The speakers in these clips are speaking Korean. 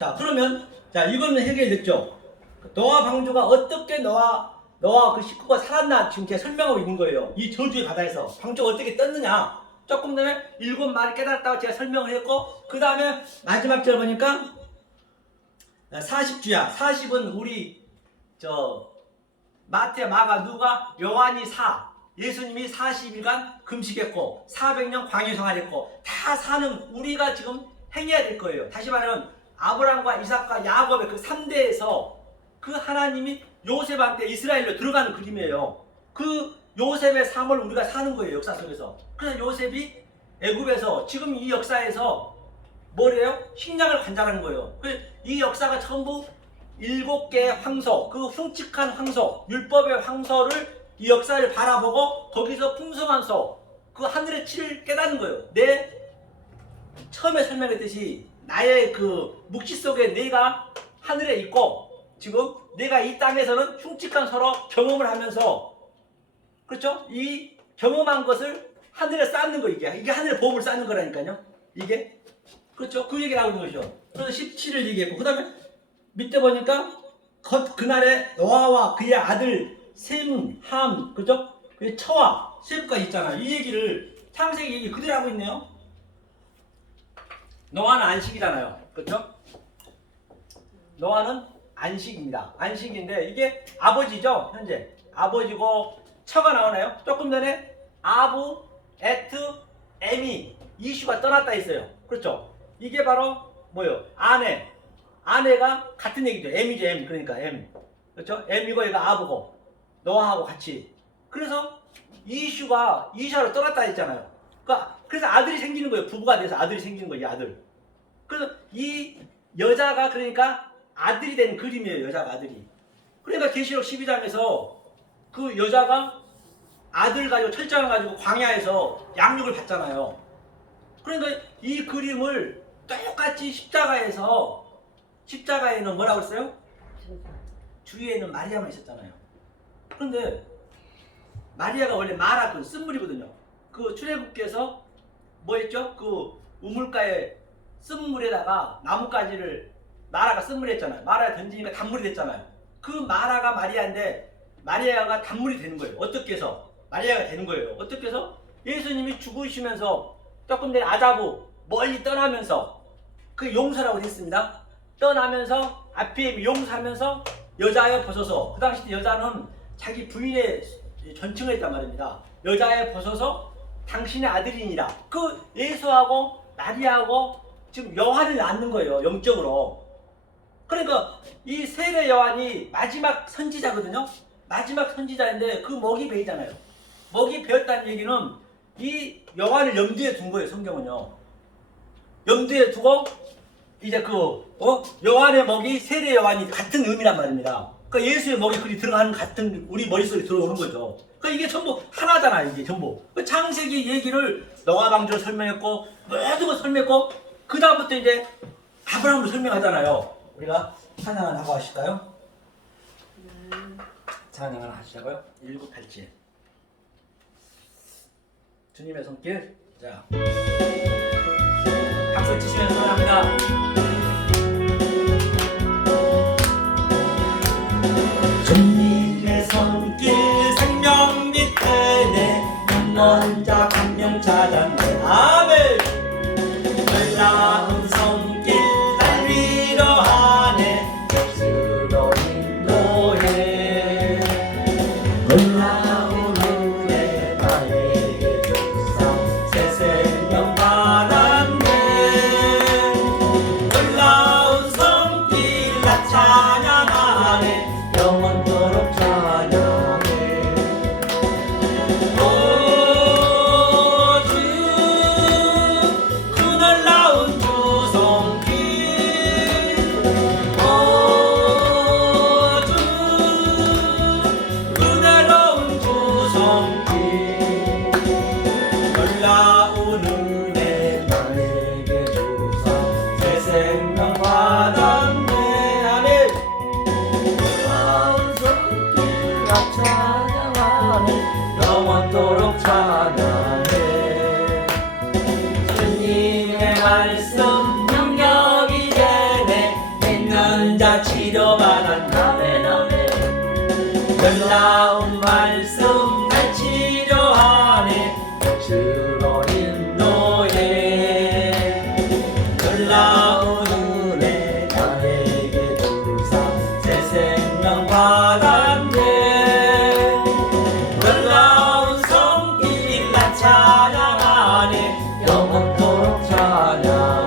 자, 그러면 자, 이거는 해결됐죠. 노아 방주가 어떻게 노아 그 식구가 살았나 지금 제가 설명하고 있는 거예요. 이 저주의 바다에서 방주가 어떻게 떴느냐. 조금 전에 7마리 깨달았다고 제가 설명을 했고, 그 다음에 마지막 절 보니까 40주야. 40은 우리 마태, 마가, 누가, 요한이 4. 예수님이 40일간 금식했고 400년 광야 생활했고 다 사는 우리가 지금 행해야 될 거예요. 다시 말하면 아브라함과 이삭과 야곱의 그 3대에서 그 하나님이 요셉한테 이스라엘로 들어가는 그림이에요. 그 요셉의 삶을 우리가 사는 거예요. 역사 속에서. 그래서 요셉이 애굽에서 지금 이 역사에서 뭐래요? 식량을 관장하는 거예요. 이 역사가 전부 7개의 황소, 그 흉측한 황소, 율법의 황소를 이 역사를 바라보고 거기서 풍성한 소, 그 하늘의 치를 깨닫는 거예요. 처음에 설명했듯이 나의 그 묵시 속에 내가 하늘에 있고 지금 내가 이 땅에서는 흉측한 서로 경험을 하면서, 그렇죠? 이 경험한 것을 하늘에 쌓는 거, 이게 하늘의 보험을 쌓는 거라니까요. 이게, 그렇죠? 그 얘기를 하고 있는 거죠. 그래서 17을 얘기했고, 그 다음에 밑에 보니까 그날에 노아와 그의 아들 셈, 함, 그죠? 그의 처와 셈까지 있잖아요. 이 얘기를 창세기 얘기 그대로 하고 있네요. 노아는 안식이잖아요. 그렇죠? 노아는 안식입니다. 안식인데 이게 아버지죠. 현재 아버지고 처가 나오나요? 조금 전에 아부, 에트, 에미, 이슈가 떠났다 했어요. 그렇죠? 이게 바로 뭐예요? 아내가 같은 얘기죠. M이죠. M. 그러니까 M. 그렇죠? M이고 얘가 아부고 노아하고 같이. 그래서 이슈로 떠났다 했잖아요. 그래서 아들이 생기는 거예요. 부부가 돼서 아들이 생기는 거예요. 이 아들. 그래서 이 여자가 그러니까 아들이 된 그림이에요. 여자가 아들이. 그러니까 계시록 12장에서 그 여자가 아들 가지고 철장을 가지고 광야에서 양육을 받잖아요. 그러니까 이 그림을 똑같이 십자가에는 뭐라고 했어요? 주위에는 마리아만 있었잖아요. 그런데 마리아가 원래 마라 그 쓴물이거든요. 그 출애굽기에서 뭐 했죠? 그 우물가에 쓴물에다가 나뭇가지를 마라가 쓴물이 했잖아요. 마라에 던지니까 단물이 됐잖아요. 그 마라가 마리아인데 마리아가 단물이 되는 거예요. 어떻게 해서? 마리아가 되는 거예요. 어떻게 해서? 예수님이 죽으시면서 조금 전에 아자부 멀리 떠나면서 그 용서라고 했습니다. 떠나면서 앞에 용서하면서 여자애 벗어서, 그 당시 여자는 자기 부인의 전칭을 했단 말입니다. 여자애 벗어서 당신의 아들이니라. 그 예수하고 마리아하고 지금 요한을 낳는 거예요. 영적으로. 그러니까 이 세례 요한이 마지막 선지자거든요. 마지막 선지자인데 그 목이 베이잖아요. 목이 베었다는 얘기는 이 요한을 염두에 둔 거예요. 성경은요. 염두에 두고 이제 요한의 목이 세례 요한이 같은 의미란 말입니다. 그러니까 예수의 목에 그리 들어가는 같은 우리 머릿속에 들어오는 거죠. 그러니까 이게 전부 하나잖아요. 이게 전부. 그 창세기 얘기를 노아 방주로 설명했고 모든 걸 설명했고 그 다음부터 이제 아브라함을 설명하잖아요. 우리가 찬양을 하고 하실까요? 찬양을 하시자고요. 1987 주님의 손길. 자, 박수 치시면서 찬양합니다. 주님의 손길 생명 및 은혜 한 자 한 명 찾았네. 아멘. 놀라운 손길 날 위로하네. 예수로 인도해. 놀라운 은혜 나에게 주사 새 생명 받았네. 자 치료하란 나네 놀라운 말씀 날 치료하네 주로 인도해 놀라운 은혜 나에게 주사 새 생명 받았네 놀라운 성길 나 찬양하네 영원토록 찬양해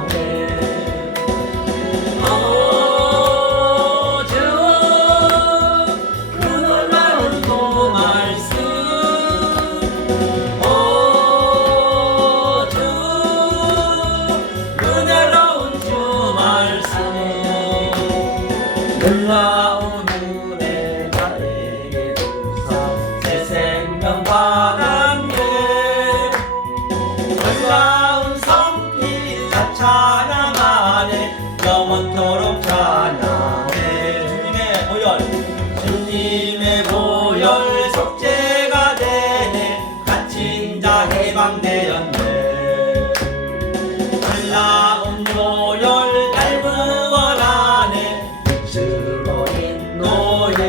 놀라운 은혜 나에게 주사 새 생명 받았네 놀라운 성필 나 찬양하네 영원토록 찬양해 주님의 보혈 속죄가 되네 갇힌 자 해방되었네 놀라운 보혈 날 구원하네 주로 인도해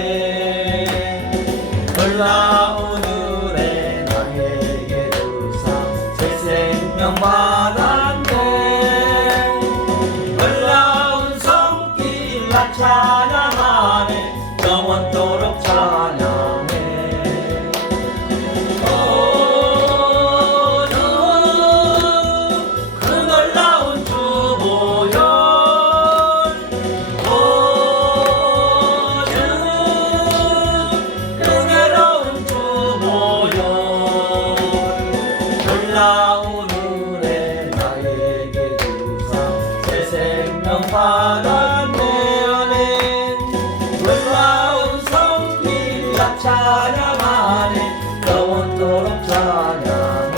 놀라운 은혜 나에게 주사 새 생명 받았네 놀라운 성길 나 찬양하네 영원토록 찬양해 그 놀라운 주 보혈 놀라운 은혜 나에게 주사 새 생명 받았네 놀라운 성길 나 찬양하네 영원토록 찬양해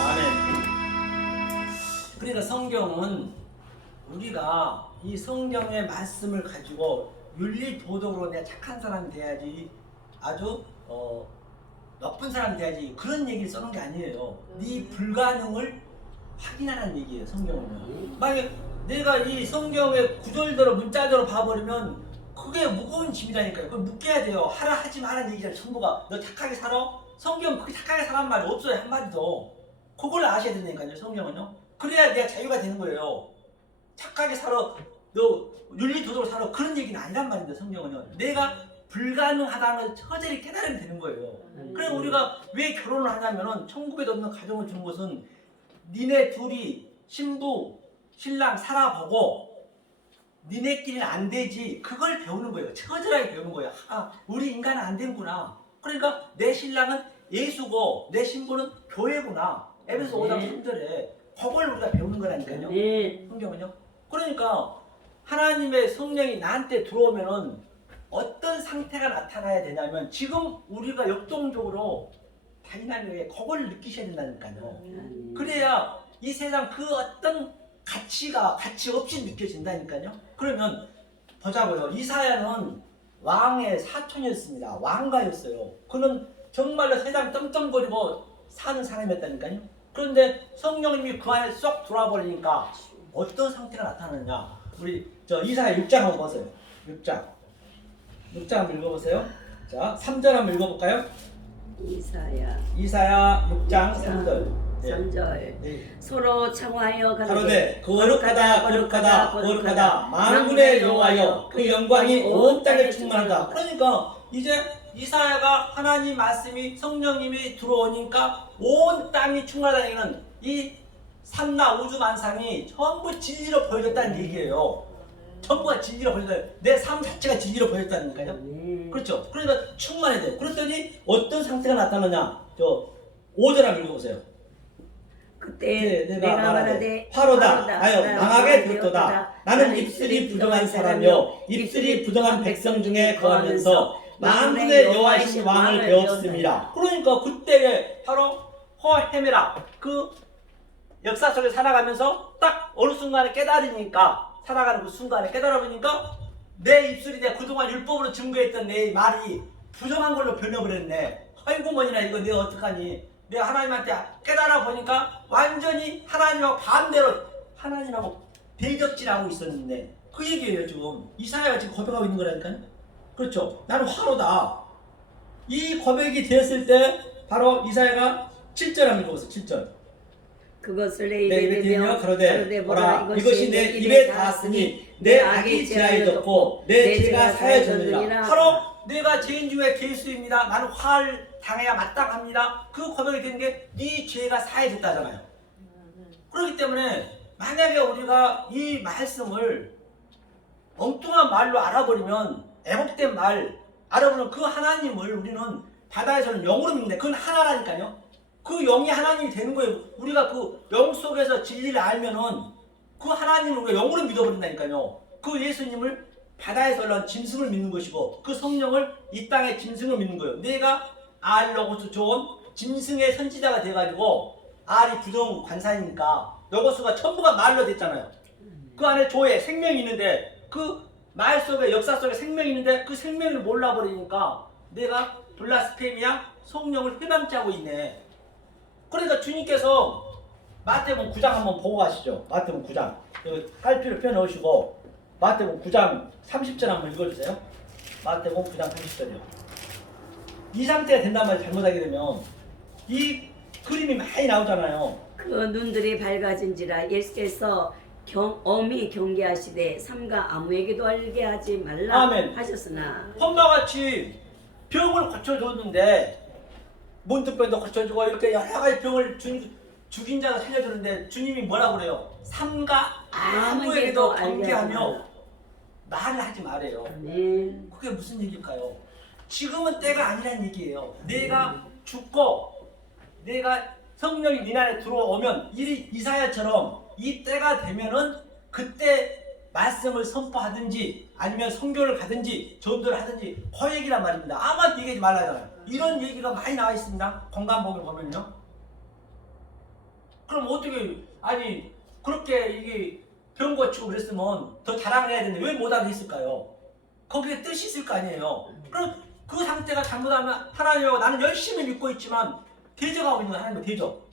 아멘. 그러니까 성경은 우리가 이 성경의 말씀을 가지고 윤리도덕으로 내가 착한 사람이 돼야지 아주 나쁜 사람이 돼야지 그런 얘기를 써놓은 게 아니에요. 네 불가능을 확인하라는 얘기예요. 성경은요. 만약에 내가 이 성경의 구절대로 문자대로 봐버리면 그게 무거운 짐이라니까요. 그걸 묶여야 돼요. 하라 하지 마라는 얘기잖아요. 전부가 너 착하게 살아? 성경 그렇게 착하게 살라는 말이 없어요. 한마디도. 그걸 아셔야 된다니까요. 성경은요. 그래야 내가 자유가 되는 거예요. 착하게 살아 너 윤리도덕으로 살아 그런 얘기는 아니란 말인데 성경은요. 내가 불가능하다는 걸 처절히 깨달으면 되는 거예요. 그래 우리가 왜 결혼을 하냐면은 천국에 없는 가정을 주는 것은 니네 둘이 신부 신랑 살아보고 니네끼리는 안 되지 그걸 배우는 거예요. 처절하게 배우는 거예요. 아 우리 인간은 안 되는구나. 그러니까 내 신랑은 예수고 내 신부는 교회구나. 에베소 5장 3절에 그걸 우리가 배우는 거라니까요. 성경은요. 그러니까 하나님의 성령이 나한테 들어오면은 어떤 상태가 나타나야 되냐면 지금 우리가 역동적으로 다이나믹하게 그걸 느끼셔야 된다니까요. 그래야 이 세상 그 어떤 가치가 가치 없이 느껴진다니까요. 그러면 보자고요. 이사야는 왕의 사촌이었습니다. 왕가였어요. 그는 정말로 세상 떵떵거리고 사는 사람이었다니까요. 그런데 성령님이 그 안에 쏙 들어와 버리니까 어떤 상태가 나타나느냐. 우리 이사야 6장 한번 보세요. 6장 한번 읽어보세요. 자, 3절 한번 읽어볼까요? 이사야 6장 3절. 3절. 네. 서로 청하여 가로되 거룩하다 만군의 여호와여 그 영광이 온 땅에 충만하다. 그러니까 이제 이사야가 하나님 말씀이 성령님이 들어오니까 온 땅이 충만하다는 얘기는 이 삼라 우주 만상이 전부 진리로 보여졌다는 얘기예요. 전부가 진리로 보여졌다. 내 삶 자체가 진리로 보여졌다니까요. 그렇죠. 그러니까 충만해야 돼요. 그랬더니 어떤 상태가 나타나냐. 5절 한번 읽어보세요. 그때 내가 말하되 화로다 하여 망하게 되었도다. 나는 입술이 부정한 사람이요 입술이 부정한 백성 중에 거하면서 만군의 여호와이신 왕을 배웠습니다. 그러니까 그때에 바로 호헤메라 그 역사 속에 살아가면서 딱 어느 순간에 깨달으니까 살아가는 그 순간에 깨달아보니까 내 입술이 내가 그동안 율법으로 증거했던 내 말이 부정한 걸로 변해버렸네. 아이고 뭐니나 이거 내가 어떡하니. 내가 하나님한테 깨달아 보니까 완전히 하나님하고 반대로 하나님하고 대적질하고 있었는데 그 얘기예요. 지금 이사야가 지금 고백하고 있는 거라니까요. 그렇죠. 나는 화로다. 이 고백이 되었을 때 바로 이사야가 7절 한번 읽어보세요. 7절. 그것을 내 내 입에 입에 대며 대며 가로되 보라 이것이 내 입에 닿았으니 내 악이 지나여졌고 내 죄가 사여졌느니라. 바로 내가 죄인 중에 괴수입니다. 나는 화를 당해야 마땅합니다. 그 고백이 되는 게 네 죄가 사여졌다잖아요. 그렇기 때문에 만약에 우리가 이 말씀을 엉뚱한 말로 알아버리면 애국된 말 알아보면 그 하나님을 우리는 바다에서는 영으로 믿는데 그건 하나라니까요. 그 영이 하나님이 되는 거예요. 우리가 그 영 속에서 진리를 알면은 그 하나님을 우리가 영으로 믿어버린다니까요. 그 예수님을 바다에서 올라온 짐승을 믿는 것이고 그 성령을 이 땅의 짐승을 믿는 거예요. 내가 알로고스 좋은 짐승의 선지자가 돼가지고 알이 부정 관사니까 로고스가 전부가 말로 됐잖아요. 그 안에 조에 생명이 있는데 그 말 속에 역사 속에 생명이 있는데 그 생명을 몰라버리니까 내가 블라스페미아 성령을 회방치하고 있네. 그러니까 주님께서 마태복음 9장 한번 보고 가시죠. 마태복음 9장 깔피를 펴놓으시고 마태복음 9장 30절 한번 읽어주세요. 마태복음 9장 30절이요. 이 상태가 된단 말이에요. 잘못하게 되면 이 그림이 많이 나오잖아요. 그 눈들이 밝아진지라 예수께서 엄히 경계하시되 삼가 아무에게도 알게 하지 말라 아멘. 하셨으나 험바같이 병을 고쳐줬는데 문득병도 고쳐주고 이렇게 여러 가지 병을 죽인 자가 살려주는데 주님이 뭐라고 그래요? 삼가 아무에게도 경계하며 말을 하지 말아요. 아멘. 그게 무슨 얘기일까요? 지금은 때가 아니란 얘기예요. 내가 죽고 내가 성령이 네 안에 들어오면 이사야처럼 이 때가 되면은 그때 말씀을 선포하든지 아니면 선교를 가든지 전도를 하든지 그 얘기란 말입니다. 아무한테 얘기하지 말라잖아요. 이런 얘기가 많이 나와 있습니다. 건강복을 보면요. 그럼 어떻게 아니 그렇게 이게 병 고치고 그랬으면 더 자랑을 해야 되는데 왜 못하게 했을까요? 거기에 뜻이 있을 거 아니에요. 그럼 그 상태가 잘못하면 하나님하고 나는 열심히 믿고 있지만 대적하고 있는 거예요. 하나님과 대적.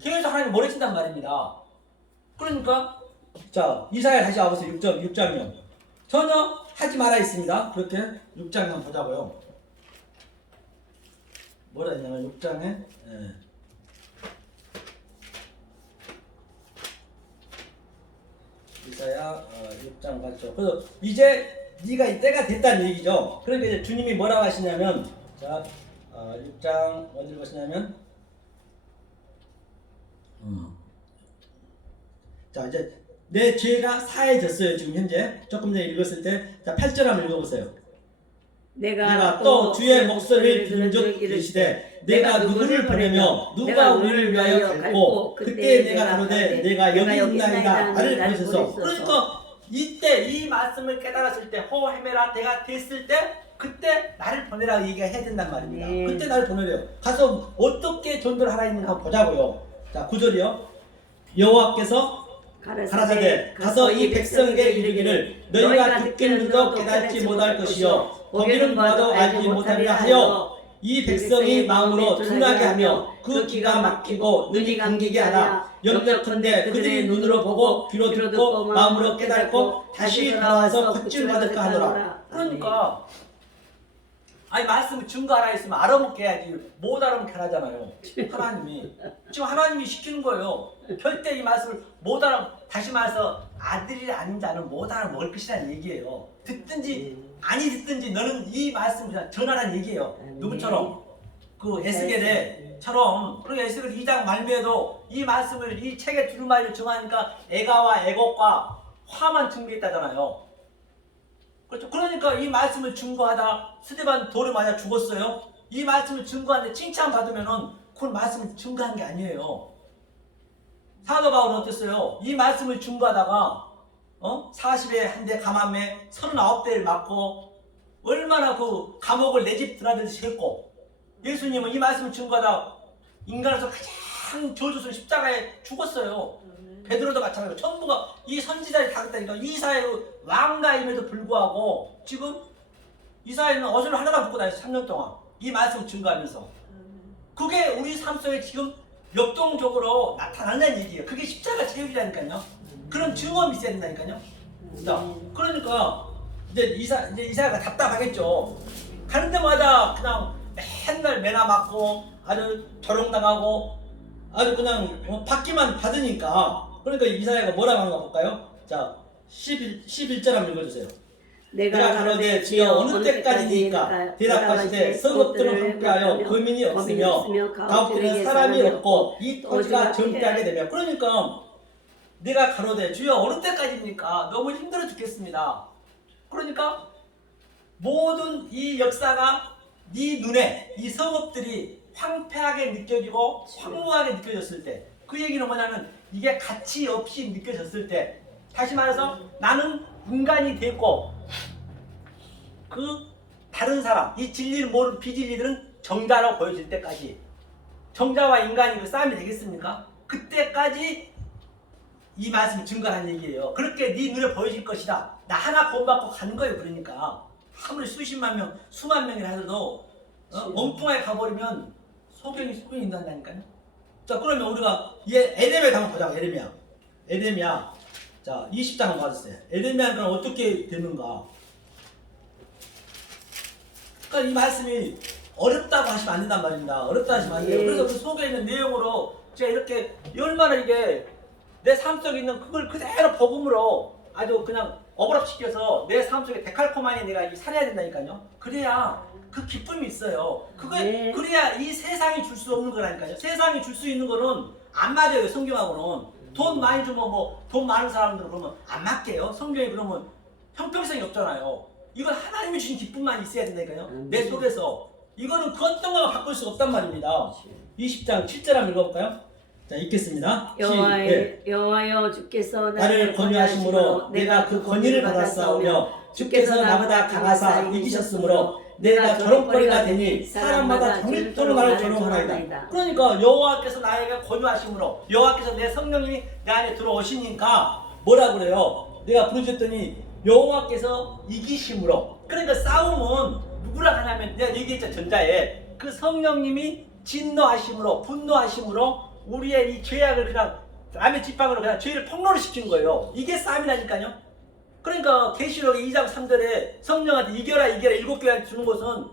계속 하나님 멀어진단 말입니다. 그러니까 자 이사야 다시 와보세요. 6장이요. 전혀 하지 말아 있습니다. 그렇게 6장 한번 보자고요. 뭐라 했냐면 6장에 이사야 6장 봤죠. 그래서 이제 네가 이 때가 됐다는 얘기죠. 그러니까 이제 주님이 뭐라고 하시냐면 자 6장 어디를 보시냐면 자 이제 내 죄가 사해졌어요. 지금 현재 조금 전에 읽었을 때 자 8절 한번 읽어보세요. 내가 또 주의 목소리를 들은 적 이르시되 내가 누구를 보내며 누가 우리를 위하여 갈고 그때 내가 가로되 내가 여기 있나이다 나를 보내소서. 그러니까 이때 이 말씀을 깨달았을 때 호헤메라 때가 됐을 때 그때 나를 보내라 얘기가 해야 된단 말입니다. 그때 나를 보내래요. 가서 어떻게 전도를 하라 했는가 한번 보자고요. 자 9절이요. 여호와께서 가라사대 가서 이 백성에게 이르기를 너희가 듣기는도 깨닫지 못할 것이요 보기는 봐도 알지 못하리라 하여 이 백성이 마음으로 둔하게 하며 그 귀가 막히고 눈이 감기게 하라. 염려컨대 그들이 눈으로 보고 귀로 듣고 마음으로 깨닫고 다시 돌아와서 굿질 받을까 하노라. 그러니까 아니 말씀을 증거하라 했으면 알아먹게 해야지 못 알아먹게 하잖아요. 하나님이 지금 하나님이 시키는 거예요. 절대 이 말씀을 못 다시 말해서 아들이 아닌 자는 못 알아먹을 것이라는 얘기예요. 듣든지 아니 듣든지 너는 이 말씀을 그냥 전하라는 얘기예요. 누구처럼 그 에스겔처럼 그리고 에스겔 2장 말미에도 이 말씀을 이 책의 두루마리를 정하니까 애가와 애곡과 화만 증거했다잖아요. 그렇죠. 그러니까 이 말씀을 증거하다 스데반 돌에 맞아 죽었어요. 이 말씀을 증거하는데 칭찬받으면은 그건 말씀을 증거한 게 아니에요. 사도 바울은 어땠어요? 이 말씀을 증거하다가 40에 한 대 감함에 39대를 맞고 얼마나 그 감옥을 내 집 드나들듯이 했고 예수님은 이 말씀을 증거하다 인간으로서 가장 저주스러운 십자가에 죽었어요. 베드로도 마찬가지고 전부가 이 선지자들이 다 그랬다니까. 이사야의 왕가임에도 불구하고 지금 이사야는 어제를 하나만 붙고 다녔어요. 3년 동안 이 말씀을 증거하면서. 그게 우리 삶 속에 지금 역동적으로 나타난다는 얘기예요. 그게 십자가 체육이라니까요. 그런 증언이 있어야 된다니까요. 자, 그러니까 이제 이사가 답답하겠죠. 가는 데마다 그냥 맨날 매나 맞고 아주 조롱당하고 아주 그냥 받기만 받으니까. 그러니까 이사야가 뭐라고 하는가 볼까요? 자, 11절 한번 읽어주세요. 내가 가로되 주여 어느 때까지니까 대답하시되 성읍들은 함께하여 거민이 없으며 가옥들은 사람이 없고 이 토지가 정패하게 되며. 그러니까 내가 가로되 주여 어느 때까지입니까? 너무 힘들어 죽겠습니다. 그러니까 모든 이 역사가 네 눈에 이 성읍들이 황폐하게 느껴지고 황무하게 느껴졌을 때, 그 얘기는 뭐냐면 이게 가치 없이 느껴졌을 때, 다시 말해서 나는 인간이 됐고 그 다른 사람, 이 진리를 모르는 비진리들은 정자라고 보여질 때까지, 정자와 인간이 그 싸움이 되겠습니까? 그때까지 이 말씀이 증거하는 얘기예요. 그렇게 네 눈에 보여질 것이다. 나 하나 구원받고 가는 거예요. 그러니까 아무리 수십만 명, 수만 명이라 하더라도 엉뚱하게 가버리면 소경이 인도한다니까요. 자, 그러면 우리가 에레미야 한번 보자고. 에레미야. 자, 20장 한번 봐주세요. 에레미야는 어떻게 되는가? 그러니까 이 말씀이 어렵다고 하시면 안 된단 말입니다. 어렵다 하시면 안 돼요. 그래서 그 속에 있는 내용으로 제가 이렇게 얼마나 이게 내 삶 속에 있는 그걸 그대로 복음으로 아주 그냥 어그럽시켜서 내 삶 속에 데칼코마니 내가 살아야 된다니까요. 그래야 그 기쁨이 있어요. 그래야 이 세상이 줄 수 없는 거라니까요. 세상이 줄 수 있는 거는 안 맞아요. 성경하고는. 돈 많이 주면 돈 많은 사람들은 그러면 안 맞게요. 성경이 그러면 형평성이 없잖아요. 이건 하나님이 주신 기쁨만 있어야 된다니까요. 내 속에서. 이거는 그 어떤 거가 바꿀 수 없단 말입니다. 20장 7절 한번 읽어볼까요? 자, 읽겠습니다. 여호와여 주께서 나를 권유하심으로 내가 그 권위를 받았사오며 주께서 나보다 강하사 이기셨으므로 내가 조롱거리가 되니 사람마다 정립토록 나를 조롱하나이다. 그러니까 여호와께서 나에게 권유하심으로, 여호와께서 내 성령님이 내 안에 들어오시니까 뭐라 그래요? 내가 부르셨더니 여호와께서 이기심으로. 그러니까 싸움은 누구랑 하냐면 내가 얘기했죠. 전자에 그 성령님이 진노하심으로, 분노하심으로 우리의 이 죄악을 그냥 남의 지팡이로 그냥 죄를 폭로를 시킨 거예요. 이게 싸움이라니까요. 그러니까 계시록 2장 3절에 성령한테 이겨라 7교회한테 주는 것은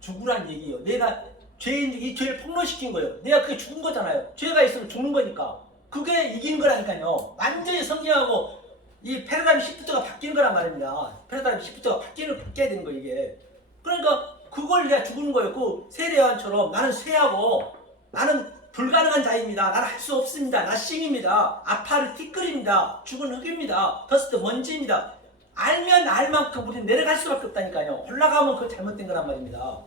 죽으란 얘기예요. 내가 이 죄를 폭로시킨 거예요. 내가 그게 죽은 거잖아요. 죄가 있으면 죽는 거니까. 그게 이기는 거라니까요. 완전히 성경하고 이 패러다임 시프트가 바뀌는 거란 말입니다. 패러다임 시프트가 바뀌어야 되는 거예요, 이게. 그러니까 그걸 내가 죽는 거예요. 그 세례요한처럼 나는 쇠하고 나는 불가능한 자입니다. 나는 할 수 없습니다. 나 싱입니다. 아파를 티끌입니다. 죽은 흙입니다. 더스트 먼지입니다. 알면 알 만큼 우리는 내려갈 수밖에 없다니까요. 올라가면 그거 잘못된 거란 말입니다.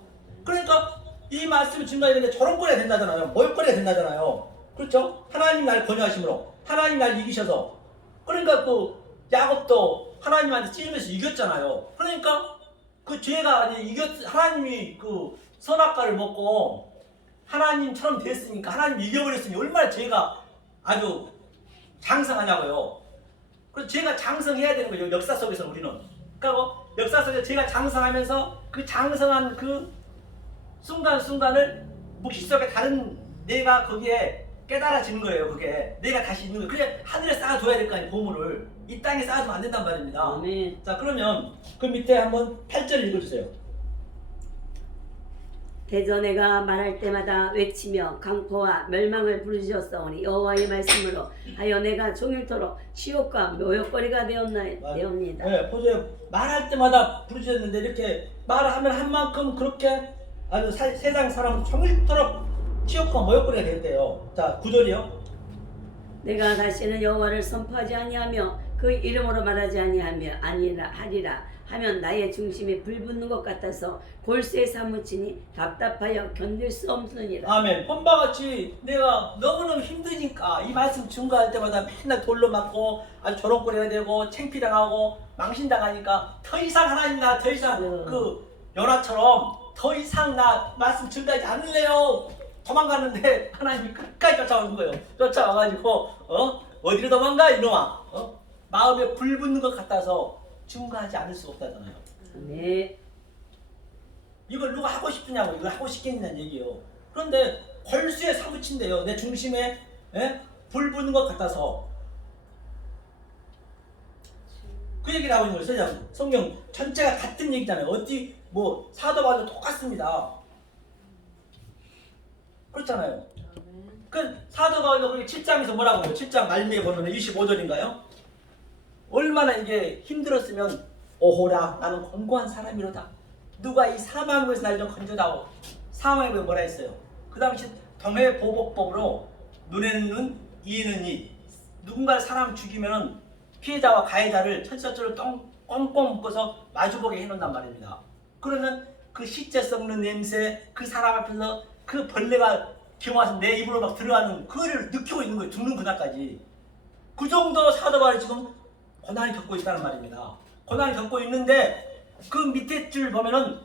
그러니까 이 말씀을 증거하는데 저런 거래야 된다잖아요. 뭘 거래야 된다잖아요. 그렇죠? 하나님 날 권유하심으로, 하나님 날 이기셔서. 그러니까 그 야곱도 하나님한테 찔리면서 이겼잖아요. 그러니까 그 죄가 하나님이 그 선악과를 먹고 하나님처럼 됐으니까, 하나님 이겨버렸으니 얼마나 죄가 아주 장성하냐고요. 그래서 죄가 장성해야 되는 거예요. 역사 속에서 우리는. 그러니까 역사 속에서 죄가 장성하면서 그 장성한 그 순간순간을 묵시 속에 다른 내가 거기에 깨달아지는 거예요. 그게 내가 다시 있는 거예요. 그래 하늘에 쌓아둬야 될 거 아니에요. 보물을. 이 땅에 쌓아두면 안 된단 말입니다. 자, 그러면 그 밑에 한번 8절 읽어주세요. 대저 내가 말할 때마다 외치며 강포와 멸망을 부르셨사오니 여호와의 말씀으로 하여 내가 종일토록 치욕과 모욕거리가 되옵니다. 네, 보세요. 말할 때마다 부르셨는데 이렇게 말하면 한 만큼 그렇게 아주 세상 사람은 종일토록 치욕과 모욕거리가 되었대요. 자, 9절이요. 내가 다시는 여호와를 선포하지 아니하며 그 이름으로 말하지 하리라 하면 나의 중심이 불붙는 것 같아서 골수에 사무치니 답답하여 견딜 수 없느니라. 아멘. 본바같이 내가 너무너무 힘드니까 이 말씀 증거할 때마다 맨날 돌로 맞고 아주 조롱거리가 되고 창피당하고 망신당하니까 더 이상 하나님 나 더 이상 그 연화처럼 더 이상 나 말씀 증거하지 않을래요. 도망가는데 하나님이 끝까지 쫓아오는 거예요. 쫓아와가지고 어디로 도망가 이놈아. 마음에 불 붙는 것 같아서 증거하지 않을 수 없다잖아요. 네. 이걸 누가 하고 싶으냐고, 이걸 하고 싶겠냐는 얘기예요. 그런데 골수에 사무친대요. 내 중심에 불 붙는 것 같아서. 그 얘기를 하고 있는 거예요. 성경 전체가 같은 얘기잖아요. 어디 뭐 사도 바울도 똑같습니다. 그렇잖아요. 그 사도 바울도 그 7장에서 뭐라고 해요? 7장 말미에 보면 25절인가요? 얼마나 이게 힘들었으면 오호라 나는 권고한 사람이로다. 누가 이 사망에서 날 좀 건져다오. 사망에 뭐라 했어요? 그 당시 동해보복법으로 눈에는 눈, 이에는 이. 누군가를 사람 죽이면은 피해자와 가해자를 철사줄로 꽁꽁 묶어서 마주보게 해놓는단 말입니다. 그러면 그 시체 썩는 냄새, 그 사람 앞에서 그 벌레가 기어와서 내 입으로 막 들어가는 그거를 느끼고 있는 거예요. 죽는 그날까지. 그 정도 사도 바울이 지금 고난을 겪고 있다는 말입니다. 고난을 겪고 있는데 그 밑에 줄 보면은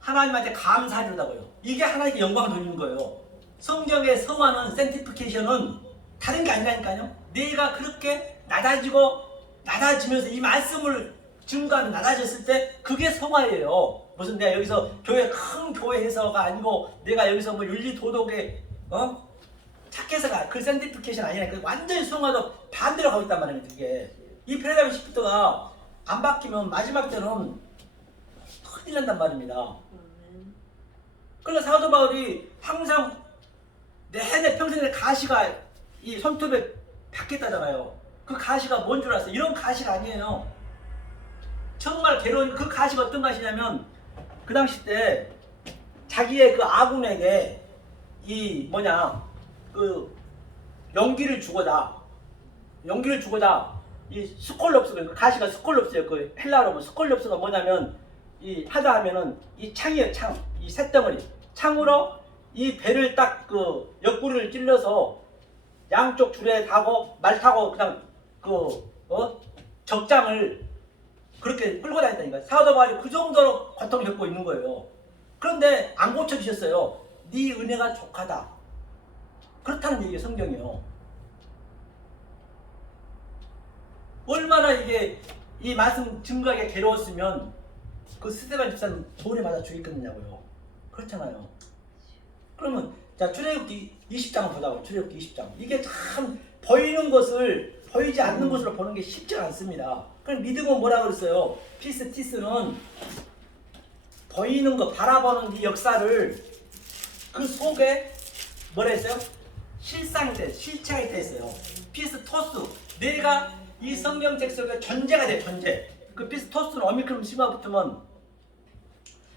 하나님한테 감사하려다고요. 이게 하나님께 영광을 돌리는 거예요. 성경의 성화는 센티피케이션은 다른 게 아니라니까요. 내가 그렇게 낮아지면서 이 말씀을 증거하는 낮아졌을 때 그게 성화예요. 무슨 내가 여기서 큰 교회에서가 아니고 내가 여기서 뭐 윤리 도덕에 착해서가 그 센티피케이션 아니라 그 완전히 성화도 반대로 가고 있단 말입니다. 그게 이 패러다임 시프트가 안 바뀌면 마지막 때는 큰일 난단 말입니다. 그러니까 사도 바울이 항상 내내 평생에 가시가 이 손톱에 박혔다잖아요. 그 가시가 뭔 줄 알았어요? 이런 가시가 아니에요. 정말 괴로운 그 가시가 어떤 가시냐면 그 당시 때 자기의 그 아군에게 그 연기를 주고자 이 스콜롭스, 그 가시가 스콜롭스예요. 그 헬라어로 보면 스콜롭스가 뭐냐면 이 하다 하면은 이 창이에요. 이 쇳덩어리 창으로 이 배를 딱 그 옆구리를 찔러서 양쪽 줄에 다고 말 타고 그냥 적장을 그렇게 끌고 다닌다니까. 사도 바울이 그 정도로 고통을 겪고 있는 거예요. 그런데 안 고쳐주셨어요. 네 은혜가 족하다. 그렇다는 얘기예요. 성경이요. 얼마나 이게 이 말씀 증거하기가 괴로웠으면 그 스데반 집사는 돌에 맞아 죽였겠느냐고요. 그렇잖아요. 그러면 자 출애굽기 20장을 보자고. 출애굽기 20장. 이게 참 보이는 것을 보이지 않는 것으로 보는 게 쉽지 않습니다. 그럼 믿음은 뭐라 그랬어요? 피스티스는 보이는 거 바라보는 이 역사를 그 속에 뭐라 했어요? 실체가 있다 했어요. 피스토스 내가 이 성경책 속에 존재가 돼. 존재. 그 피스토스는 오미크론 시마 붙으면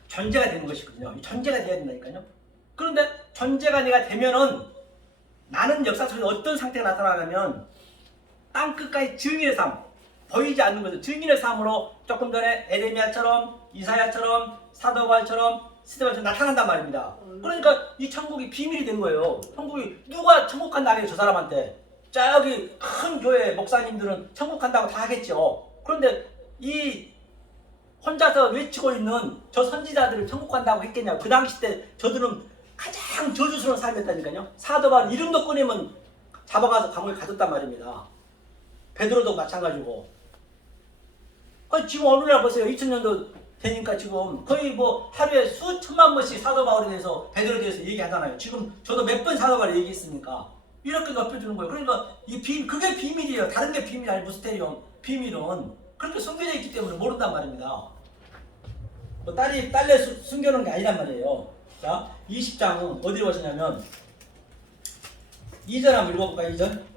존재가 되는 것이거든요. 존재가 돼야 된다니까요. 그런데 존재가 내가 되면은 나는 역사 속에 어떤 상태가 나타나냐면 땅 끝까지 증인의 삶, 보이지 않는 것을 증인의 삶으로 조금 전에 에레미야처럼 이사야처럼 사도 바울처럼 스데반처럼 나타난단 말입니다. 그러니까 이 천국이 비밀이 된 거예요. 천국이 누가 천국 간다 하겠죠, 저 사람한테. 저기 큰 교회 목사님들은 천국 간다고 다 하겠죠. 그런데 이 혼자서 외치고 있는 저 선지자들을 천국 간다고 했겠냐고. 그 당시 때 저들은 가장 저주스러운 삶이었다니까요. 사도 바울 이름도 꺼내면 잡아가서 감옥에 가뒀단 말입니다. 베드로도 마찬가지고. 지금 오늘날 보세요. 2000년도 되니까 지금 거의 뭐 하루에 수천만 번씩 사도 바울에 대해서 베드로에 대해서 얘기하잖아요. 지금 저도 몇 번 사도 바울 얘기했습니까? 이렇게 높여주는 거예요. 그러니까 그게 비밀이에요. 다른 게 비밀이 아니고 무스테리온. 비밀은 그렇게 숨겨져 있기 때문에 모른단 말입니다. 뭐 딸내 숨겨놓은 게 아니란 말이에요. 자, 20장은 어디로 가시냐면 2절 한번 읽어볼까요? 2절.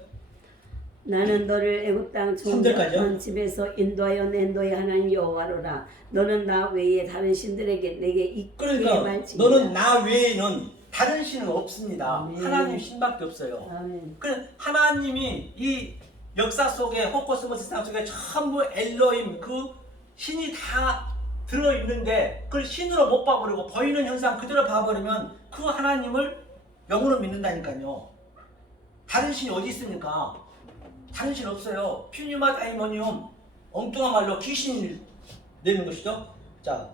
나는 너를 애굽 땅 종잡던 집에서 인도하여 낸 너의 하나님 여호와로라. 너는 나 외에 다른 신들에게 내게 이끌게 말지니라. 너는 나 외에는 다른 신은 없습니다. 아멘. 하나님 신밖에 없어요. 아멘. 그래 하나님이 이 역사 속에 호코스모스 세상 속에 전부 엘로힘 그 신이 다 들어있는데 그걸 신으로 못 봐버리고 보이는 현상 그대로 봐버리면 그 하나님을 영으로 믿는다니까요. 다른 신이 어디 있습니까? 다른 신 없어요. 퓨니마 다이모니움 엉뚱한 말로 귀신을 내는 것이죠. 자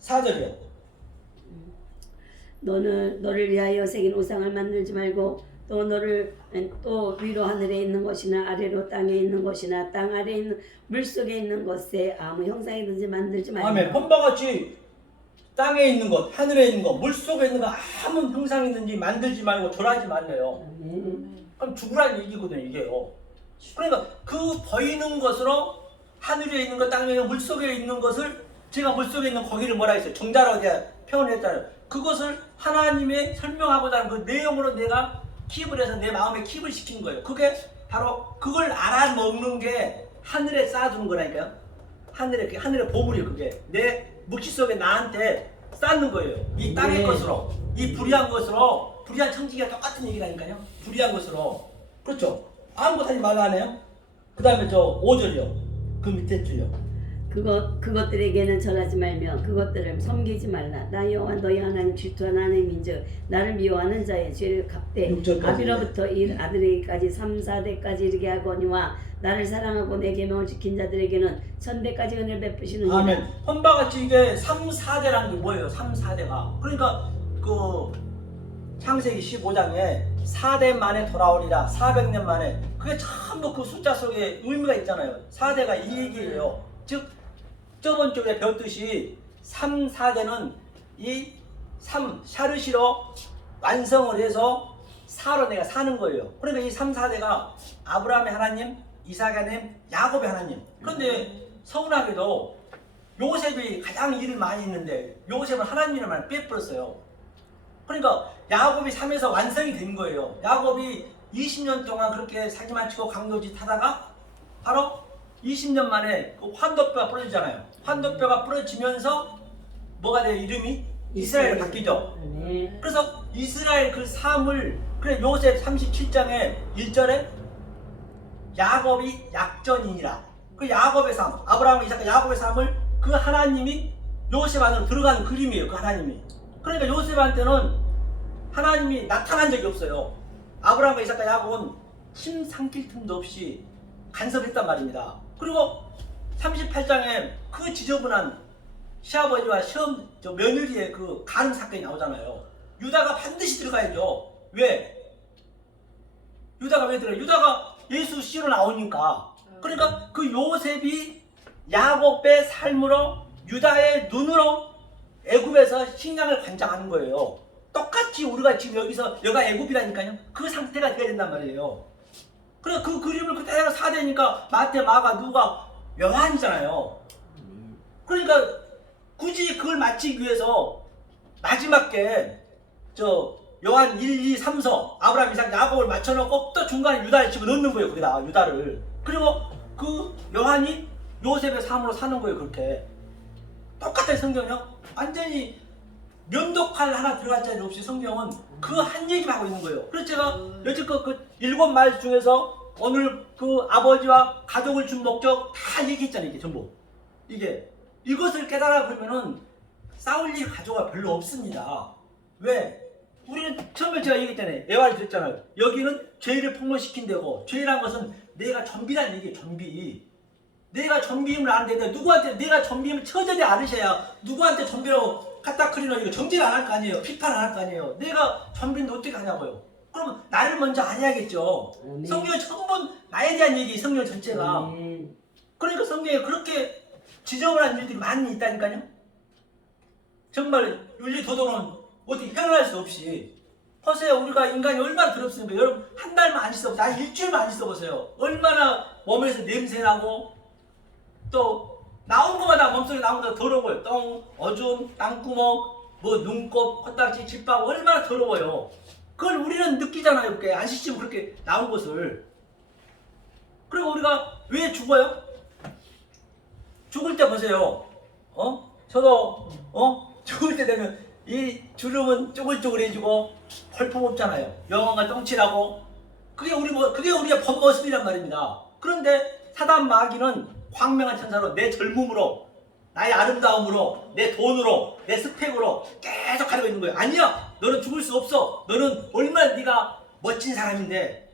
4절이요. 너를 위하여 새긴 우상을 만들지 말고 또 위로 하늘에 있는 것이나 아래로 땅에 있는 것이나 땅 아래에 있는 물속에 있는 것에 아무 형상이든지 만들지 말고. 아멘. 본바같이 땅에 있는 것, 하늘에 있는 것, 물속에 있는 것 아무 형상이든지 만들지 말고 절하지 말래요. 그럼 죽으라는 얘기거든요. 이게요. 그러니까 그 보이는 것으로 하늘 위에 있는 것, 땅 위에 물 속에 있는 것을 제가 물 속에 있는 거기를 뭐라 했어요? 정자라고 제가 표현을 했잖아요. 그것을 하나님의 설명하고자 하는 그 내용으로 내가 킵을 해서 내 마음에 킵을 시킨 거예요. 그게 바로 그걸 알아먹는 게 하늘에 쌓아두는 거라니까요. 하늘의 보물이에요. 그게 내 묵시 속에 나한테 쌓는 거예요. 이 땅의 네. 것으로, 이 불의한 것으로, 불의한 청지기가 똑같은 얘기라니까요. 불의한 것으로. 그렇죠? 아무것도 하지 말라 하네요. 그 다음에 저 5절이요. 그 밑에 줄요. 그것들에게는 절하지 말며 그것들을 섬기지 말라. 나 여호와 너희 하나님 질투한 하나님인즉 나를 미워하는 자의 죄를 갚되 6절까지. 아비로부터 이 아들에게까지 3, 4대까지 이르게 하거니와 나를 사랑하고 내 계명을 지킨 자들에게는 1000대까지 은혜를 베푸시느니라. 아멘. 헌바같이 이게 3, 4대라는 게 뭐예요? 3, 4대가. 그러니까 그 창세기 15장에 4대 만에 돌아오리라. 400년 만에. 그게 전부 그 숫자 속에 의미가 있잖아요. 4대가 이 얘기예요. 즉 저번 주에 배웠듯이 3, 4대는 이 3, 샤르시로 완성을 해서 4로 내가 사는 거예요. 그러니까 이 3, 4대가 아브라함의 하나님, 이삭의 하나님, 야곱의 하나님. 그런데 서운하게도 요셉이 가장 일을 많이 했는데 요셉은 하나님 이름을 많이 빼버렸어요. 그러니까 야곱이 3에서 완성이 된 거예요. 야곱이 20년 동안 그렇게 사기만 치고 강도짓 하다가 바로 20년 만에 그 환도뼈가 부러지잖아요. 환도뼈가 부러지면서 뭐가 돼요? 이름이 이스라엘로 바뀌죠. 네. 그래서 이스라엘 그 삶을 그래 요셉 37장에 1절에 야곱이 약전이니라. 그 야곱의 삶, 아브라함, 이삭, 야곱의 삶을 그 하나님이 요셉 안으로 들어가는 그림이에요. 그 하나님이. 그러니까 요셉한테는 하나님이 나타난 적이 없어요. 아브라함과 이삭과 야곱은 침 삼킬 틈도 없이 간섭했단 말입니다. 그리고 38장에 그 지저분한 시아버지와 며느리의 그 간음 사건이 나오잖아요. 유다가 반드시 들어가야죠. 왜? 유다가 왜 들어가요? 유다가 예수 씨로 나오니까. 그러니까 그 요셉이 야곱의 삶으로 유다의 눈으로 애굽에서 식량을 관장하는 거예요. 똑같이 우리가 지금 여기가 애굽이라니까요. 그 상태가 돼야 된단 말이에요. 그래 그 그림을 그대로 사대니까 마태, 마가, 누가, 요한이잖아요. 그러니까 굳이 그걸 맞추기 위해서 마지막 게 저 요한 1, 2, 3서 아브라함, 이삭, 야곱을 맞춰놓고 또 중간에 유다를 집어넣는 거예요. 거기다 유다를. 그리고 그 요한이 요셉의 삶으로 사는 거예요. 그렇게 똑같은 성경이요. 완전히 면도칼 하나 들어갈 자리 없이 성경은 그 한 얘기만 하고 있는 거예요. 그래서 제가 여지껏 그 7말 중에서 오늘 그 아버지와 가족을 준 목적 다 얘기했잖아요. 이게 전부. 이것을 깨달아 보면은 싸울 일 가족가 별로 없습니다. 왜? 우리는 처음에 제가 얘기했잖아요. 예화를 드렸잖아요. 여기는 죄를 폭로시킨 데고 죄란 것은 내가 좀비라는 얘기예요. 좀비. 내가 좀비임을 아는데 누구한테 내가 좀비임을 처절히 알으셔야 누구한테 좀비라고 카타크리노 이거 정죄를 안 할 거 아니에요. 비판 안 할 거 아니에요. 내가 좀비인데 어떻게 하냐고요. 그러면 나를 먼저 알아야겠죠. 아멘. 성경의 전부 나에 대한 얘기, 성경 전체가. 아멘. 그러니까 성경에 그렇게 지저분한 일들이 많이 있다니까요. 정말 윤리도덕은 어떻게 현안할 수 없이. 보세요. 우리가 인간이 얼마나 더럽습니까? 여러분 한 달만 안 씻어보세요. 한 일주일만 안 씻어보세요. 얼마나 몸에서 냄새나고 또 나온 것마다 몸속에 나온 것마다 더러워요. 똥, 오줌, 땅구멍, 뭐 눈곱, 코딱지, 집밥 얼마나 더러워요. 그걸 우리는 느끼잖아요. 그렇게 안 씻으면 그렇게 나온 것을. 그리고 우리가 왜 죽어요? 죽을 때 보세요. 저도 죽을 때 되면 이 주름은 쪼글쪼글해지고 펄품 없잖아요. 영혼과 똥칠하고 그게 우리의 본 모습이란 말입니다. 그런데 사단 마귀는 광명한 천사로 내 젊음으로 나의 아름다움으로 내 돈으로 내 스펙으로 계속 가지고 있는 거예요. 아니야, 너는 죽을 수 없어. 너는 얼마나 네가 멋진 사람인데.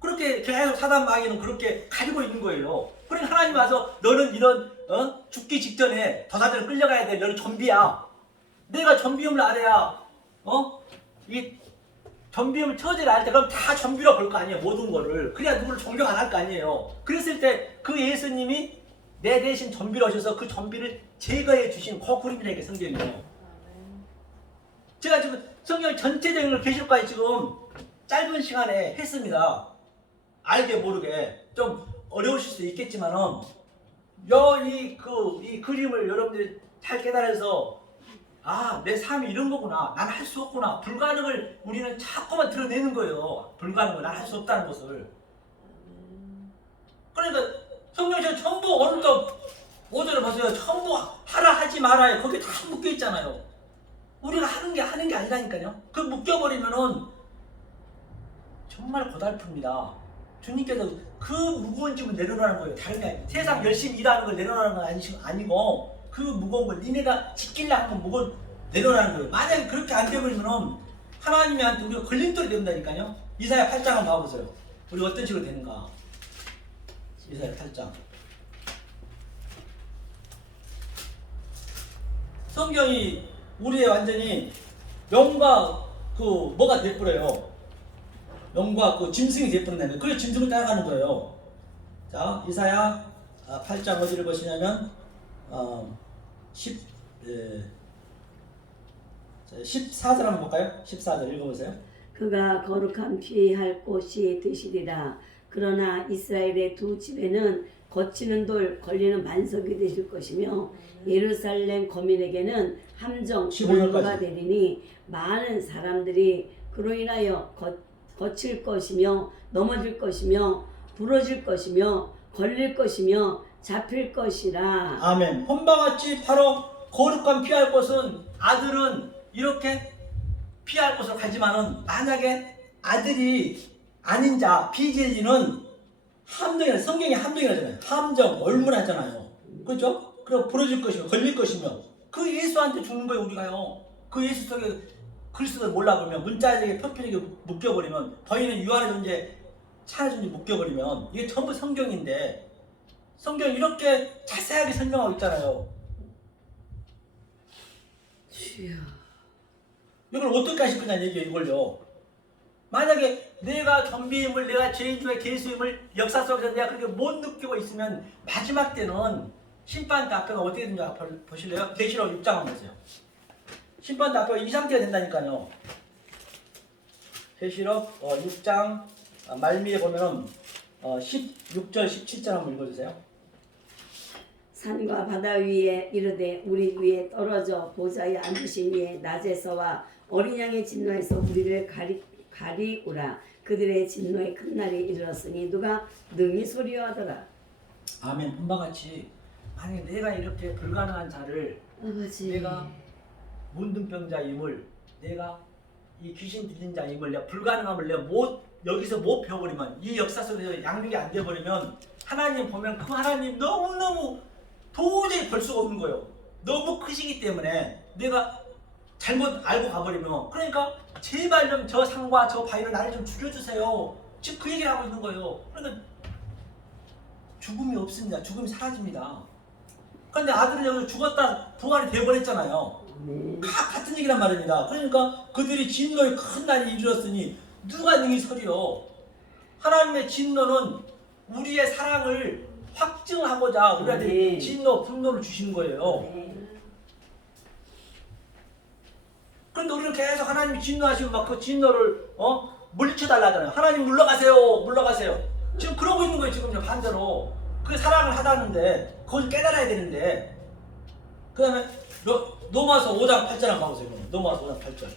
그렇게 계속 사단 마귀는 그렇게 가지고 있는 거예요. 그러니까 하나님 와서 너는 이런 죽기 직전에 도사들을 끌려가야 돼. 너는 좀비야. 내가 좀비임을 알아야 이 좀비임을 처제를 알 때 그럼 다 좀비로 볼 거 아니에요. 모든 거를. 그래야 누구를 존경 안 할 거 아니에요. 그랬을 때 그 예수님이 내 대신 좀비로 오셔서 그 좀비를 제거해 주신 그 그림이라니까 성경이요. 제가 지금 성경 전체적인 걸 계시록까지 지금 짧은 시간에 했습니다. 알게 모르게 좀 어려우실 수 있겠지만은 이 그림을 여러분들이 잘 깨달아서 내 삶이 이런 거구나. 난 할 수 없구나. 불가능을 우리는 자꾸만 드러내는 거예요. 불가능을 난 할 수 없다는 것을. 그러니까 성경에서 전부 오늘도 5절을 보세요. 전부 하라 하지 말아요. 거기 다 묶여 있잖아요. 우리가 하는 게 아니라니까요. 그 묶여버리면은 정말 고달픕니다. 주님께서 그 무거운 짐을 내려놓는 거예요. 다른 게 아니에요. 세상 열심히 일하는 걸 내려놓는 건 아니고 그 무거운 걸 니네가 지키려 하는 건 내려놓는 거예요. 만약에 그렇게 안 되버리면은 하나님한테 우리가 걸림돌이 된다니까요. 이사야 8장 한번 봐보세요. 우리 어떤 식으로 되는가. 이사야 8장. 성경이 우리의 완전히 영과 뭐가 돼버려요. 영과 짐승이 돼버린다는 거예요. 그래서 짐승을 따라가는 거예요. 자, 이사야 8장 어디를 보시냐면 14절 한번 볼까요? 14절 읽어보세요. 그가 거룩한 피할 곳이 되시리라. 그러나 이스라엘의 두 집에는 거치는 돌 걸리는 반석이 되실 것이며 예루살렘 거민에게는 함정 15절까지. 원로가 되리니 많은 사람들이 그로 인하여 거칠 것이며 넘어질 것이며 부러질 것이며 걸릴 것이며 잡힐 것이라. 아멘. 본바같이 바로 거룩한 피할 곳은 아들은 이렇게 피할 곳으로 가지만은 만약에 아들이 아닌 자 비제지는 함정이라 성경이 함정이라잖아요. 함정 얼문하잖아요. 그렇죠? 그리고 부러질 것이며 걸릴 것이며 그 예수한테 죽는 거예요. 우리가요. 그 예수 속에 그리스도를 몰라보면 문자적인 표피적에 묶여버리면 저희는 유한의 존재 차의 존재 묶여버리면 이게 전부 성경인데 성경이 이렇게 자세하게 설명하고 있잖아요. 주여. 이걸 어떻게 하실 거냐는 얘기예요. 이걸요. 만약에 내가 전비임을 내가 죄인 중에 계수임을 역사 속에서 내가 그렇게 못 느끼고 있으면 마지막 때는 심판대 앞에가 어떻게 되는지 보실래요? 계시록 6장 한번 보세요. 심판대 앞에가 이 상태가 된다니까요. 계시록 6장 말미에 보면은 16절 17절 한번 읽어주세요. 산과 바다 위에 이르되 우리 위에 떨어져 보좌에 앉으신 이의 낮에서와 어린 양의 진노에서 우리를 가리우라. 그들의 진노의 큰 날이 이르렀으니 누가 능히 소리하더라. 아멘. 본바같이 만약에 내가 이렇게 불가능한 자를 아버지. 내가 문둥병자임을 내가 이 귀신 들린 자임을 내가 불가능함을 내가 여기서 못 배워버리면 이 역사 속에서 양육이 안 돼버리면 하나님 보면 그 하나님 너무너무 도저히 볼 수가 없는 거예요. 너무 크시기 때문에 내가 잘못 알고 가버리면 그러니까 제발 좀 저 상과 저 바위를 나를 좀 죽여주세요. 지금 그 얘기를 하고 있는 거예요. 그러니까 죽음이 없습니다. 죽음이 사라집니다. 그런데 아들은 여기서 죽었다 부활이 되어버렸잖아요. 같은 얘기란 말입니다. 그러니까 그들이 진노의 큰 날이 이르렀으니 누가 능히 서리요. 하나님의 진노는 우리의 사랑을 확증하고자 우리한테 진노, 분노를 주시는 거예요. 그런데 우리는 계속 하나님이 진노하시고 막 그 진노를 물리쳐달라 하잖아요. 하나님 물러가세요. 물러가세요. 지금 그러고 있는 거예요. 지금 반대로. 그 사랑을 하다는데 그걸 깨달아야 되는데 그 다음에 로마서 5장 8절 한번 봐보세요. 로마서 5장 8절.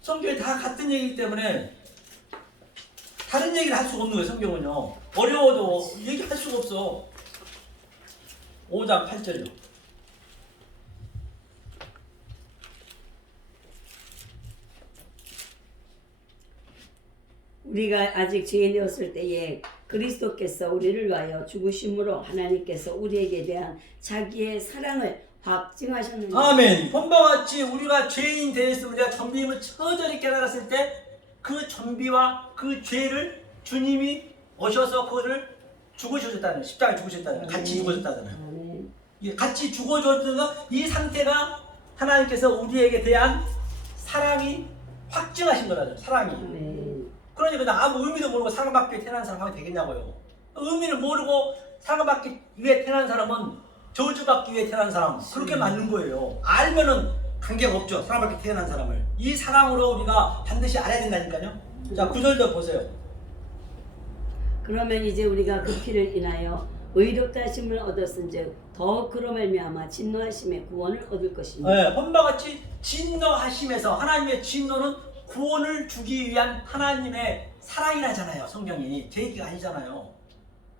성경이 다 같은 얘기이기 때문에 다른 얘기를 할 수가 없는 거예요. 성경은요. 어려워도 얘기할 수가 없어. 5장 8절요. 우리가 아직 죄인이었을 때에 그리스도께서 우리를 위하여 죽으심으로 하나님께서 우리에게 대한 자기의 사랑을 확증하셨느니라. 아멘. 본바같이 우리가 죄인 되었으면 우리가 전비임을 처절히 깨달았을 때 그 전비와 그 죄를 주님이 오셔서 그거를 죽으셨다는 십자가에 죽으셨다는 같이 죽으셨다잖아요. 같이 죽어줬던 이 상태가 하나님께서 우리에게 대한 사랑이 확증하신 거라죠. 사랑이. 그러니까 아무 의미도 모르고 사랑받기 위해 태어난 사람 하면 되겠냐고요. 의미를 모르고 사랑받기 위해 태어난 사람은 저주받기 위해 태어난 사람 그렇게 맞는 거예요. 알면은 관계가 없죠. 사랑받기 태어난 사람을. 이 사랑으로 우리가 반드시 알아야 된다니까요. 자, 9절도 보세요. 그러면 이제 우리가 그 피를 인하여 의롭다 하심을 얻었은즉 더 그로 말미암아 진노하심의 구원을 얻을 것이니. 네, 본바 같이 진노하심에서 하나님의 진노는 구원을 주기 위한 하나님의 사랑이라잖아요. 성경이 제 얘기가 아니잖아요.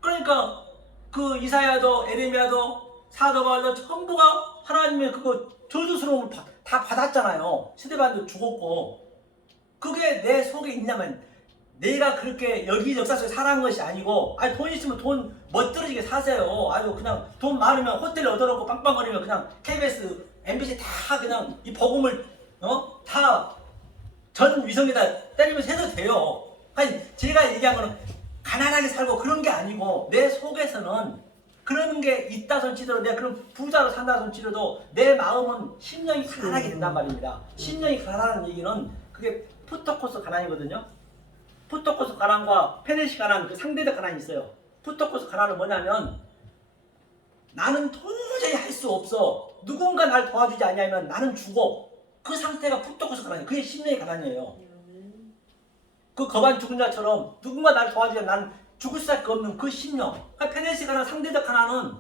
그러니까 그 이사야도 에레미야도 사도 바울도 전부가 하나님의 그거 저주스러움을 다 받았잖아요. 스데반도 죽었고. 그게 내 속에 있냐면 내가 그렇게 여기 역사 속에 살아간 것이 아니고, 아니 돈 있으면 돈 멋들어지게 사세요. 아주 그냥 돈 많으면 호텔 얻어놓고 빵빵거리면 그냥 KBS, MBC 다 그냥 이 복음을 다 전 위성에다 때리면서 해도 돼요. 아니 제가 얘기한 거는 가난하게 살고 그런 게 아니고, 내 속에서는 그런 게 있다 손치더라도 내가 그런 부자로 산다 손치더라도 내 마음은 심령이 가난하게 된단 말입니다. 심령이 가난한 얘기는 그게 푸토코스 가난이거든요. 푸토코스 가난과 페네시 가난, 그 상대적 가난이 있어요. 푸토코스 가난은 뭐냐면 나는 도저히 할 수 없어. 누군가 날 도와주지 않냐면 나는 죽어. 그 상태가 푸토코스 가난이에요. 그게 심령의 가난이에요. 그 거반 죽은 자처럼 누군가 날 도와주지 않으면 나는 죽을 수밖에 없는 그 심령. 그러니까 페네시 가난, 상대적 가난은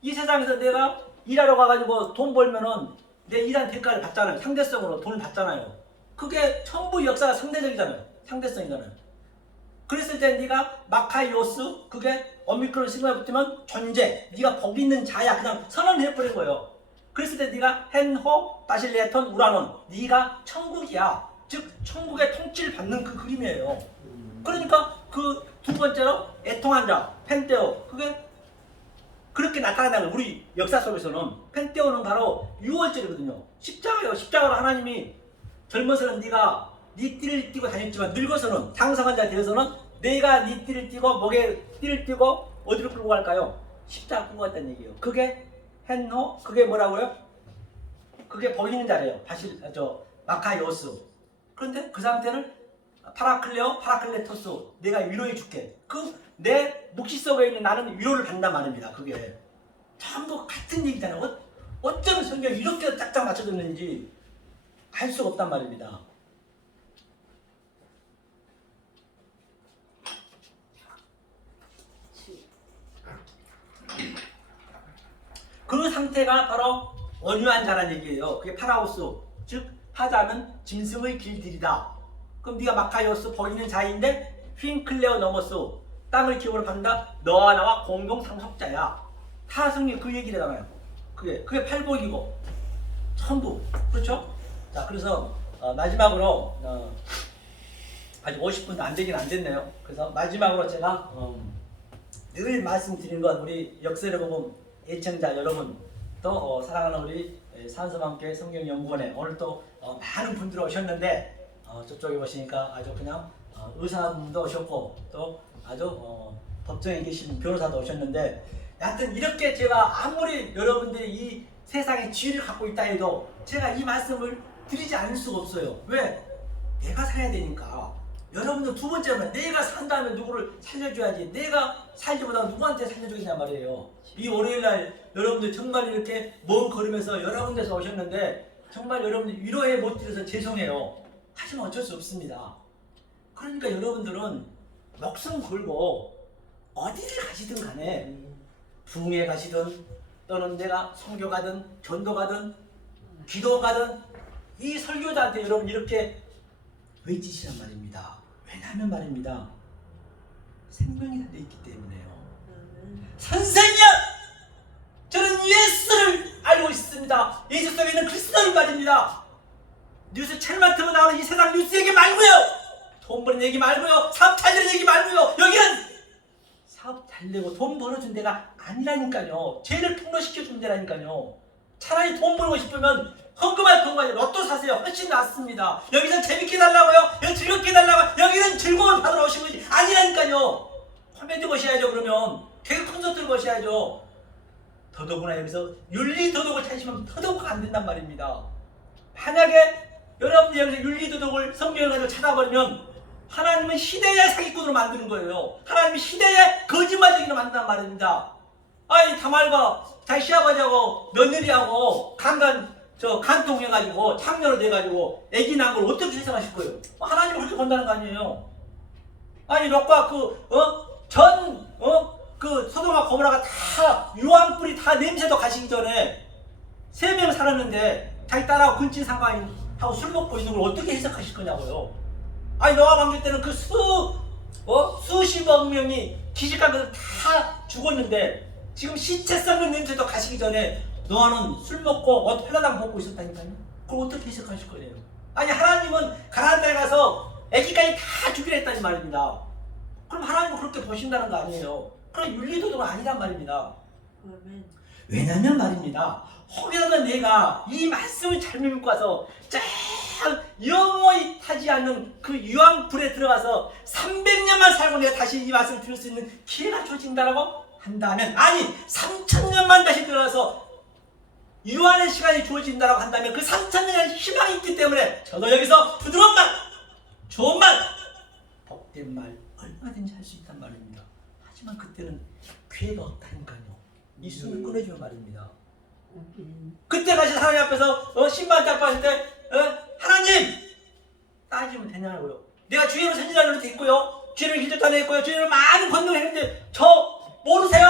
이 세상에서 내가 일하러 가가지고 돈 벌면은 내 일한 대가를 받잖아요. 상대성으로 돈을 받잖아요. 그게 전부 역사가 상대적이잖아요. 상대성이잖아요. 그랬을 때 네가 마카이오스, 그게 오미크론 시그널 붙으면 존재, 네가 복 있는 자야, 그냥 선언해버린 거예요. 그랬을 때 네가 헨호, 바실레톤, 우라논, 네가 천국이야. 즉 천국의 통치를 받는 그 그림이에요. 그러니까 그 두 번째로 애통한 자, 펜테오, 그게 그렇게 나타난다는 거예요. 우리 역사 속에서는 펜테오는 바로 유월절이거든요. 십자가예요. 십자가로 하나님이 젊어서는 네가 네 띠를 띠고 다녔지만 늙어서는, 장성한 자 되어서는 내가 네 띠를 띠고 목에 띠를 띠고 어디로 끌고 갈까요? 십자가 끌고 갔다는 얘기예요. 그게 헨노, 그게 뭐라고요? 그게 복 있는 자래요. 마카이오스. 그런데 그 상태는 파라클레오, 파라클레토스, 내가 위로해 줄게. 그 내 묵시 속에 있는 나는 위로를 받는단 말입니다. 그게 전부 같은 얘기잖아요. 어쩌면 성경이 이렇게 짝짝 맞춰졌는지 알 수가 없단 말입니다. 그 상태가 바로 온유한 자란 얘기예요. 그게 파라오스, 즉 하자면 짐승의 길들이다. 그럼 네가 마카이오스, 보이는 자인데 휭클레오 노모스, 땅을 기업으로 받는다. 너와 나와 공동 상속자야. 타승이 그 얘기를 하잖아요. 그게 팔복이고 전부 그렇죠? 자, 그래서 마지막으로 아직 50분도 안 되긴 안 됐네요. 그래서 마지막으로 제가 늘 말씀드리는 건, 우리 역사를 보고 애청자 여러분, 또 사랑하는 우리 산서방교회 성경연구원에 오늘 또 많은 분들이 오셨는데, 저쪽에 보시니까 아주 그냥 의사분도 오셨고, 또 아주 법정에 계신 변호사도 오셨는데, 하여튼 이렇게 제가 아무리 여러분들이 이 세상에 지혜를 갖고 있다 해도 제가 이 말씀을 드리지 않을 수가 없어요. 왜? 내가 살아야 되니까. 여러분들 두 번째는 내가 산다면 누구를 살려줘야지. 내가 살지 못하면 누구한테 살려주겠냐 말이에요. 이 월요일날 여러분들 정말 이렇게 먼 걸으면서 여러분들에서 오셨는데 정말 여러분들 위로해 못 드려서 죄송해요. 하지만 어쩔 수 없습니다. 그러니까 여러분들은 목숨 걸고 어디를 가시든 간에, 부흥회 가시든 또는 내가 선교 가든 전도 가든 기도 가든 이 설교자한테 여러분 이렇게 외치시란 말입니다. 왜냐하면 말입니다, 생명이 달려있기 때문에요. 선생님! 저는 예수를 알고 있습니다. 예수 속에 있는 그리스도를 말입니다. 뉴스 채널만 틀어 나오는 이 세상 뉴스 얘기 말고요, 돈 버는 얘기 말고요, 사업 잘 되는 얘기 말고요. 여기는 사업 잘 되고 돈 벌어준 데가 아니라니까요. 죄를 폭로시켜준 데라니까요. 차라리 돈 벌고 싶으면 헌금할 돈 가지고 로또 사세요. 훨씬 낫습니다. 여기서 재밌게 달라고요? 여기 즐겁게 달라고요? 여기는 즐거움을 받으러 오신 분이 아니라니까요. 코미디 보셔야죠. 그러면 개그 콘서트를 보셔야죠. 더더구나 여기서 윤리도덕을 찾으시면 더더욱 안 된단 말입니다. 만약에 여러분들이 여기서 윤리도덕을 성경을 가지고 찾아버리면 하나님은 시대의 사기꾼으로 만드는 거예요. 하나님은 시대의 거짓말쟁이로 만든단 말입니다. 아이 다말과 자기 시아버지하고 며느리하고 간통해가지고 창녀로 돼가지고 애기 낳은 걸 어떻게 해석하실 거예요? 하나님이 그렇게 본다는 거 아니에요. 아니 롯과 그 소돔과 고모라가 다 유황불이 다 냄새도 가시기 전에 3명 살았는데 자기 딸하고 근친 상관하고 술 먹고 있는 걸 어떻게 해석하실 거냐고요. 아니 노아 왕조 때는 그 수십억 명이 기직하면서 다 죽었는데 지금 시체 썩는 냄새도 가시기 전에 노아는 술 먹고 헬라당 먹고 있었다니까요. 그걸 어떻게 해석하실 거예요? 아니 하나님은 가나안 땅에 가서 아기까지 다 죽이려 했다는 말입니다. 그럼 하나님은 그렇게 보신다는 거 아니에요. 그럼 윤리도덕은 아니란 말입니다. 왜냐면 말입니다. 혹여라도 내가 이 말씀을 잘못 믿고 와서 쫙 영원히 타지 않는 그 유황불에 들어가서 300년만 살고 내가 다시 이 말씀을 들을 수 있는 기회가 주어진다라고 한다면, 아니 3000년만 다시 들어가서 유한의 시간이 주어진다라고 한다면 그 3000년의 희망이 있기 때문에 저도 여기서 부드러운 말, 좋은 말, 복된 말 얼마든지 할 수 있단 말입니다. 하지만 그때는 기회가 없다니까요. 이 숨을 끊어주면 말입니다. 그때 다시 하나님 앞에서 신발 딱 봤을 때 하나님 따지면 되냐고요. 내가 주님을 선지자로 됐고요, 주님을 기도단에 했고요, 주님을 많은 권능을 했는데 저 모르세요?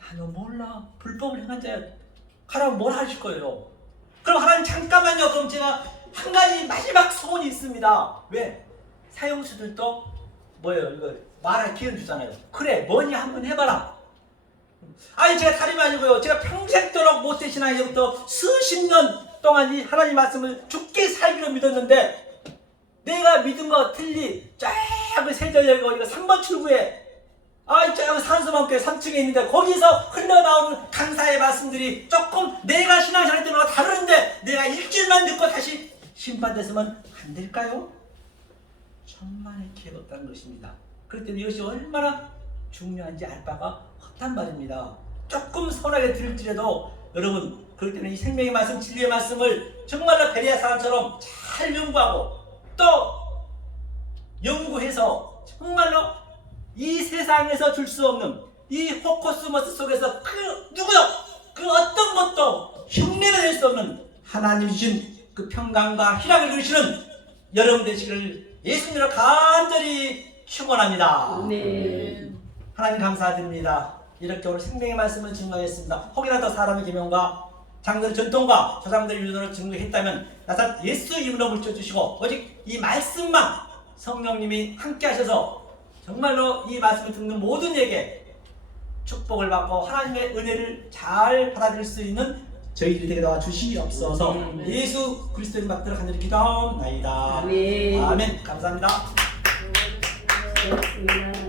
나는 몰라. 불법을 행한 자야. 하나님 뭘 하실 거예요? 그럼 하나님 잠깐만요. 그럼 제가 한 가지 마지막 소원이 있습니다. 왜? 사형수들도 뭐예요? 이거 말할 기회를 주잖아요. 그래 뭐니 한번 해봐라. 아니 제가 다름이 아니고요, 제가 평생도록 모태신앙에서부터 수십 년 동안 이 하나님 말씀을 죽게 살기로 믿었는데 내가 믿은 거 틀리 쫙그 세전여고 이거 3번 출구에 쫙 산수만교회 3층에 있는데 거기서 흘러나오는 강사의 말씀들이 조금 내가 신앙생활 때마다 다르는데 내가 일주일만 듣고 다시 심판됐으면 안 될까요? 천만의 기회가 없다는 것입니다. 그렇기 때문에 이것이 얼마나 중요한지 알 바가 없단 말입니다. 조금 서운하게 들을지라도 여러분, 그렇기 때문에 이 생명의 말씀, 진리의 말씀을 정말로 베레아 사람처럼 잘 연구하고 또 연구해서 정말로 이 세상에서 줄 수 없는 이 호코스모스 속에서 그 누구요? 그 어떤 것도 흉내를 낼 수 없는 하나님 주신 그 평강과 희락을 누리시는 여러분 되시기를 예수님으로 간절히 축원합니다. 네. 하나님 감사드립니다. 이렇게 오늘 생명의 말씀을 증거했습니다. 혹이라도 사람의 계명과 장들의 전통과 조상들의 유전을 증거했다면 나사 예수 이름으로 물려주시고 오직 이 말씀만 성령님이 함께 하셔서 정말로 이 말씀을 듣는 모든 이에게 축복을 받고 하나님의 은혜를 잘 받아들일 수 있는 저희들이 되게 도와주시옵소서. 예수 그리스도의 받들어 간절히 기도하옵나이다. 아멘. 아멘. 감사합니다. 고맙습니다.